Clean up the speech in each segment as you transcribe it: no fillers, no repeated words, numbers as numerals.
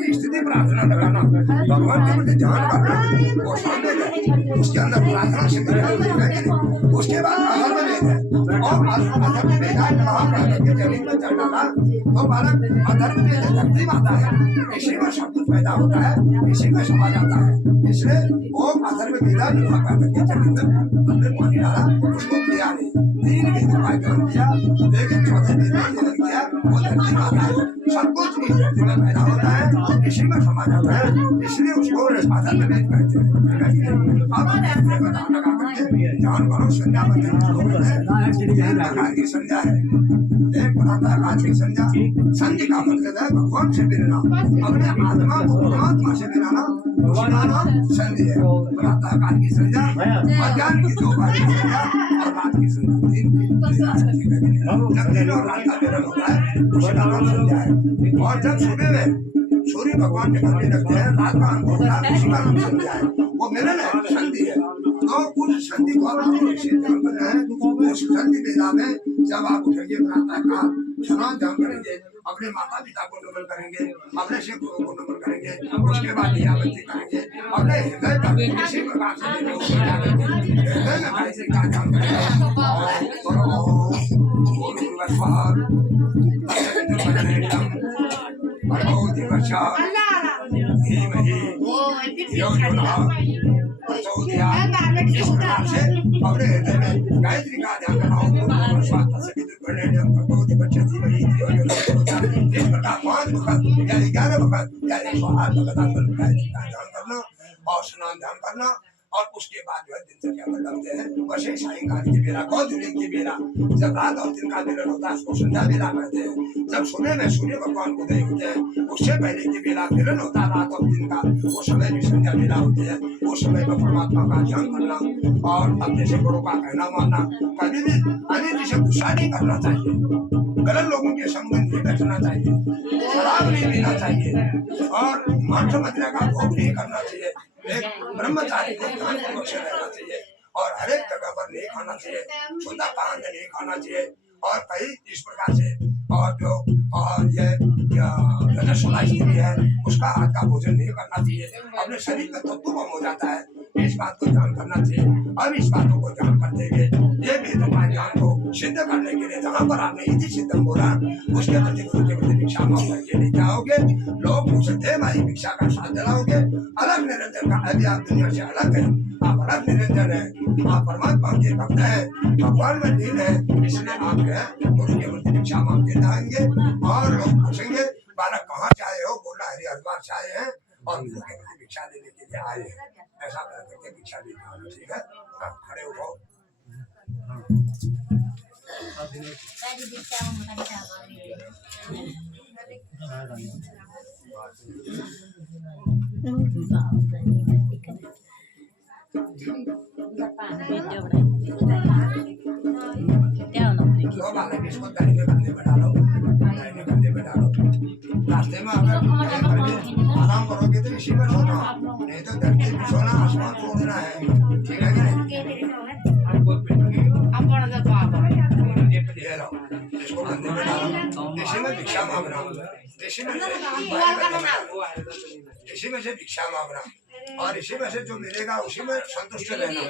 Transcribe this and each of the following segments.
की स्थिति प्रार्थना लगाना, भगवान के प्रति ध्यान करना, वो सामने है, उसके अंदर प्रार्थना से उसके बाद अधर्म वेद है, और अधर्म वेद है महाप्राण के जमीन में चढ़ डाला तो बालक अधर्म वेद धरती माता है, इसी में सब कुछ पैदा होता है, इसी में समा जाता है, इसलिए वो अधर्म वेद महाप्राण के जमीन में पानी डाला, उसको किया नहीं, तीन वेद का काम किया, लेकिन चौथे वेद का जन्म किया, वो धरती माता है, सब कुछ इस धरती में पैदा होता है, इसी में समा जाता है, इसलिए उसको अधर्म वेद कहते हैं। ध्यान करो, संज्ञा प्रकार की संज्ञा है, एक प्रातःकाल की संज्ञा, संधि का मतलब है भगवान से मिलना, अपने आत्मा को परमात्मा से मिलाना, संधि है। प्रातःकाल की संज्ञा, मध्याह्न की 2 बार की संज्ञा और रात की संज्ञा, जब दिन और रात का मिलन होता है उसका नाम संध्या है। और जब सुबह में सूर्य भगवान निकलने लगते हैं, रात का अंत होता है, उसी का नाम संध्या है, वो मिलन है, संधि है। तो उस संधि को आप उस संधि वेला में जब आप उठेंगे प्रातःकाल स्नान ध्यान करेंगे, अपने माता पिता को नमन करेंगे, अपने शिव गुरु को नमन करेंगे, उसके बाद दीयाबत्ती करेंगे, अपने हृदय पर किसी प्रकार से हृदय में गायत्री का ध्यान करेंगे, इस प्रकार से अपने हृदय में गायत्री का ध्यान करना, इस प्रकार 5 वक्त या 11 वक्त या 108 वक्त गायत्री का ध्यान करना और स्नान ध्यान करना, और उसके बाद जो है दिनचर्या में लगते हैं। वैसे सायंकाल की बेला, गौधूली की बेला, जब रात और दिन का मिलन होता है उसको संध्या बेला कहते हैं। जब सुबह में सूर्य भगवान उदय होते हैं उससे पहले की बेला मिलन होता है रात और दिन का, वो समय भी संध्या बेला होती है। उस समय में परमात्मा का ध्यान करना और अपने से गुरु का कहना मानना, कभी भी अन्य से गुस्सा नहीं करना चाहिए, गलत लोगों के संग में नहीं बैठना चाहिए, शराब नहीं पीना चाहिए और मांस मदिरा का भोग नहीं करना चाहिए, एक ब्रह्मचारी को ध्यान पूर्वक से रहना चाहिए और हर एक जगह पर नहीं खाना चाहिए, शुद्ध पान नहीं खाना चाहिए, और कई इस प्रकार से और जो और ये रजस्वला स्त्री है उसका हाथ का भोजन नहीं करना चाहिए, अपने शरीर में तत्व कम हो जाता है, इस बात को ध्यान करना चाहिए। अब इस बातों को ध्यान करते हुए ये वेदों का ज्ञान को सिद्ध करने के लिए जहाँ पर आपने इति सिद्धम बोला उसके प्रति गुरु के प्रति भिक्षा मांग करके नहीं जाओगे, लोग पूछते हमारी भिक्षा का साथ दिलाओगे, अलग निरंजन का अभी आप दुनिया से अलग है, आप अलग निरंजन है, आप परमात्मा के भक्त है, भगवान में लीन है, इसलिए आप गुरु के प्रति भिक्षा मांग के जाएंगे और लोग पूछेंगे बालक कहाँ से आए हो, बोला हरि हरिद्वार से आए हैं और गुरु के प्रति भिक्षा देने के लिए आए हैं, ऐसा करके भिक्षा देना। ठीक है, खड़े हो जाओ। इसको दाहिने कंधे पे डालो, दाहिने कंधे पे डालो, रास्ते में अगर आराम करोगे तो इसी में सोना, नहीं तो धरती पे सोना, आसमान छोड़ना है, ठीक है कि नहीं? इसको कंधे पे डालो, इसी में भिक्षा मांगना, इसी में से भिक्षा मांगना और इसी में से जो मिलेगा उसी में संतुष्ट रहना।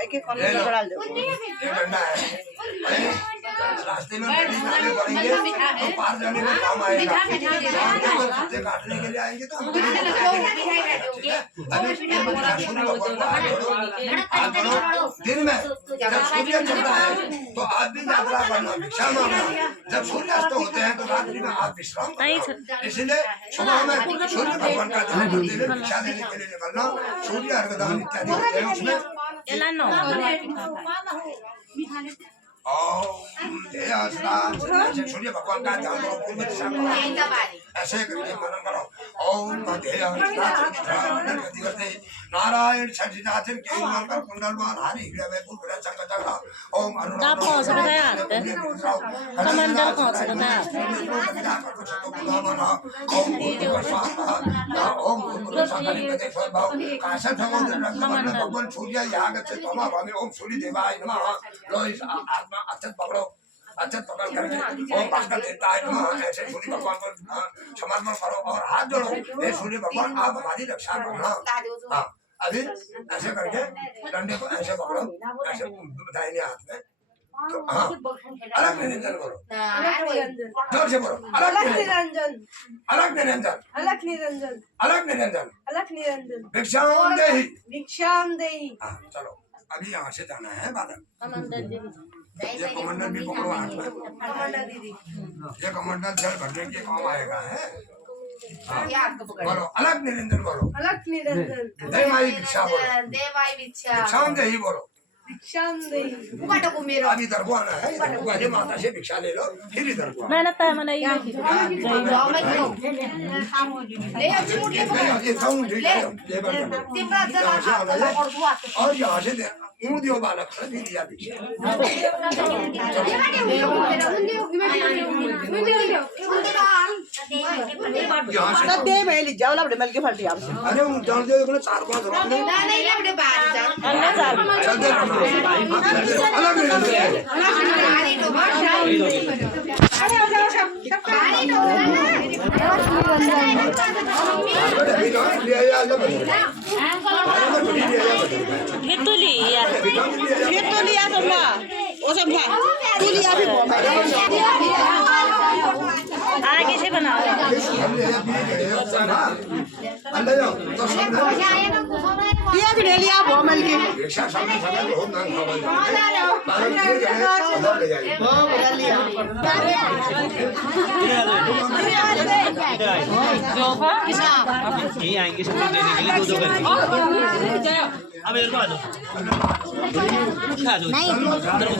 एक डंडा है, रास्ते में पड़ेंगे तो पार जाने में काम आएगा, काटने के लिए आएंगे तो दिन में जब सूर्य चलता है तो आप भी यात्रा करना, भिक्षा मांगना, जब सूर्यास्त होते हैं तो रात्रि में आप विश्राम करना, इसलिए सुबह में सूर्य भगवान का ध्यान करते हुए भिक्षा देने के लिए निकलना, सूर्य अर्घदान इत्यादि होते हैं उसमें। सूर्य भगवान का ध्यान करो, पूर्व दिशा में ऐसे करके मनन करो, ओम नारायण छठिनाथन के मंगल कुंडलवान हरि हृदय पुत्र चक्र ओम आप कौन सा बताया आते हैं? कमांडर कौन सा बताया आते हैं? ओम सूर्य देवाय नमः। लो इस आत्मा अत्यंत पकड़ो अच्छा पकड़ करके ओम भास्कर देवताय नमः ऐसे सूर्य भगवान को समर्पण करो और हाथ जोड़ो, हे सूर्य भगवान आप हमारी रक्षा करना। हाँ अभी ऐसे करके डंडे को ऐसे पकड़ो, ऐसे दाहिने हाथ में। तो हाँ अलग निरंजन बोलो, जोर से बोलो, अलग निरंजन, अलग निरंजन, अलग निरंजन, अलग निरंजन, अलग निरंजन, भिक्षाम देहि, भिक्षाम देहि। हाँ चलो अभी यहाँ से जाना है बालक। ये कमंडल भी पकड़ो हाथ में, कमंडल दीदी, ये कमंडल जल भरने के काम आएगा है। बोलो अलग निरंजन बोलो, अलग निरंजन, देवाई भिक्षा बोलो, देवाई भिक्षा, भिक्षाम देहि बोलो, भिक्षाम देहि। अभी इधर को आना है, पहले माता से भिक्षा ले लो फिर इधर को। मैं लगता है मैंने ये और यहाँ से ऊँ दियो बालक भी दिया भिक्षा। अरे ऊँ जान दे 4-5 अलग itu lihat semua. Oh semua. Itu lihat आगे से बनाओ। ये भी ले लिया भोमल की। यही आएंगे सब लोग देने के लिए 2-2 करके। अब इधर को आ जाओ, आ जाओ उधर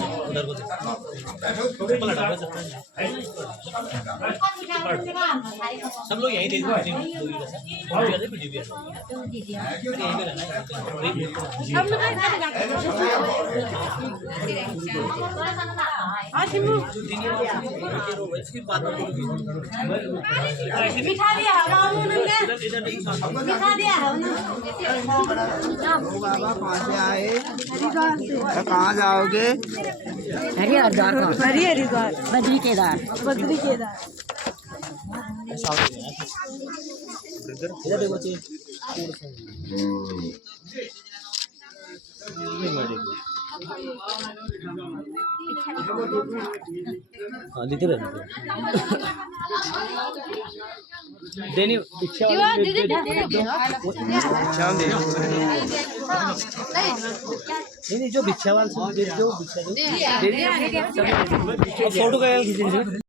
को पलट आओ। सब लोग यहीं दे दो, यहीं पे रहना बिठा दिया बिठा दिया बाबा कहाँ से आए? कहाँ जाओगे? हरिहरद्वार हरिहरद्वार बद्री केदार बद्री केदार। इधर देखो चाहिए हाँ दीदी देनी इच्छा नहीं जो भिक्षा वाला जो भिक्षा फोटो का खींचेंगे।